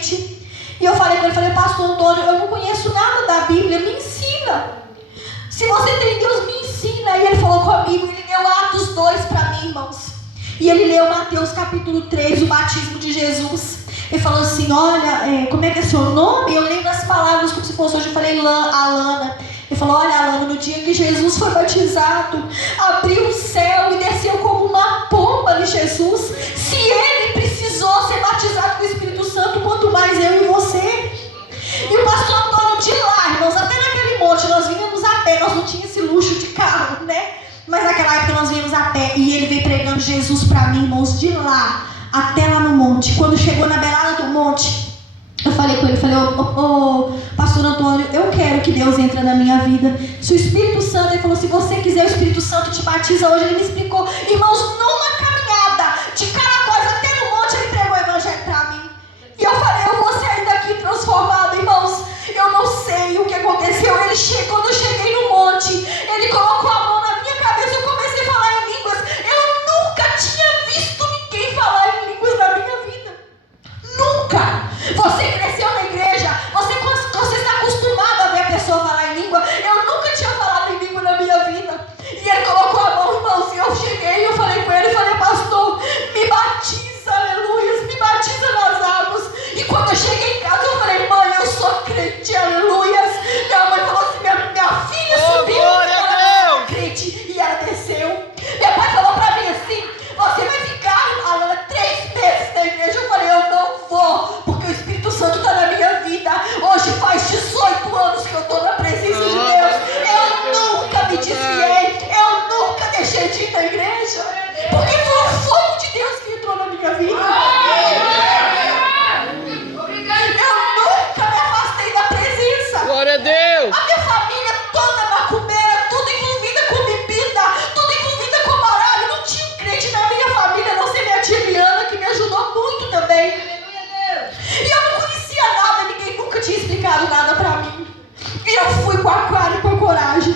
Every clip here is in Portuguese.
crente. E eu falei com ele, pastor Antônio, eu não conheço nada da Bíblia, me ensina. Se você tem Deus, me ensina. E ele falou comigo, ele leu Atos 2 para mim, irmãos. E ele leu Mateus capítulo 3, o batismo de Jesus. Ele falou assim, olha, como é que é seu nome? Eu lembro as palavras como se fosse hoje, eu falei Alana. Ele falou, olha Alana, no dia que Jesus foi batizado, abriu o céu e desceu como uma pomba de Jesus. Se ele precisou ser batizado com o Espírito Santo, quanto mais eu e você. E o pastor Antônio de lá, irmãos, até naquele monte, nós vínhamos a pé, nós não tínhamos esse luxo de carro, né? Mas naquela época nós vínhamos a pé e ele veio pregando Jesus para mim, irmãos, de lá até lá no monte. Quando chegou na beirada do monte, eu falei com ele, pastor Antônio, eu quero que Deus entre na minha vida. Se o Espírito Santo, ele falou, se você quiser, o Espírito Santo te batiza hoje. Ele me explicou, irmãos, numa caminhada de Caraguá até no monte, ele pregou o evangelho para mim. E eu falei, eu vou sair daqui transformada, irmãos. Eu não sei o que aconteceu. Quando eu cheguei no monte, ele colocou a mão na minha cabeça, eu comecei a falar em línguas. Eu nunca tinha visto ninguém falar em línguas na minha vida. Nunca. Você cresceu na igreja, você está acostumado a ver a pessoa falar em língua. Eu nunca tinha falado em língua na minha vida. E ele colocou a mão, irmãos, e eu cheguei, eu falei com ele, pastor, me batiza, aleluia, me batiza nas águas. E quando eu cheguei em casa, eu falei, mãe, eu sou crente, aleluia. Minha mãe falou assim, minha filha subiu, ela era crente, e ela desceu. Meu pai falou pra mim assim, você vai ficar, Alana, 3 meses na igreja. Eu falei, eu não vou, porque o Espírito Santo está na minha vida. Hoje faz 18 anos que eu estou na presença de Deus. Eu nunca me desviei, eu nunca deixei de ir na igreja, porque foi o fogo de Deus que entrou na minha vida. Eu nunca me afastei da presença. Glória a Deus. A minha família toda macumbeira, tudo envolvida com bebida, tudo envolvida com baralho. Não tinha um crente na minha família, a não ser minha tia Liana, que me ajudou muito também. E eu não conhecia nada, ninguém nunca tinha explicado nada pra mim. E eu fui com a cara e com a coragem.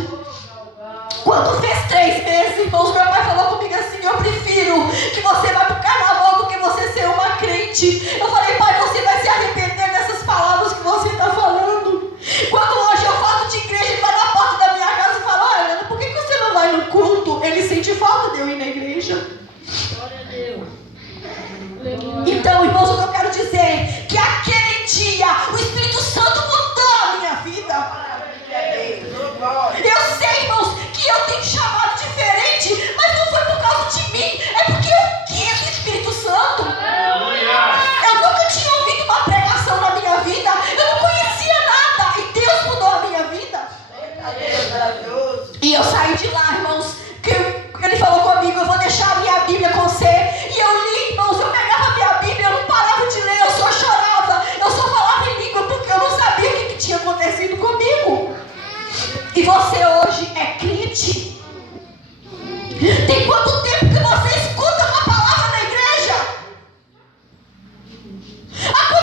Quando fez 3 meses, irmãos, meu pai falou comigo assim, eu prefiro que você vá pro carnaval do que você ser uma crente. Eu falei, pai, você vai se arrepender dessas palavras que você está falando. Quando hoje eu falo de igreja, ele vai na porta da minha casa e fala, olha, Ana, por que você não vai no culto? Ele sente falta de eu ir na igreja. Glória a Deus. Então, irmãos, o que eu quero dizer é que aquele dia o Espírito Santo mudou a minha vida. Eu sei, irmãos, que eu tenho chamado diferente, mas não foi por causa de mim, é porque eu quis o Espírito Santo. Eu nunca tinha ouvido uma pregação na minha vida, eu não conhecia nada, e Deus mudou a minha vida. E eu saí de lá, irmãos, que ele falou comigo, eu vou deixar a minha Bíblia com você. E eu li, irmãos, eu pegava a minha Bíblia, eu não parava de ler, eu só chorava, eu só falava em língua, porque eu não sabia o que tinha acontecido comigo. E você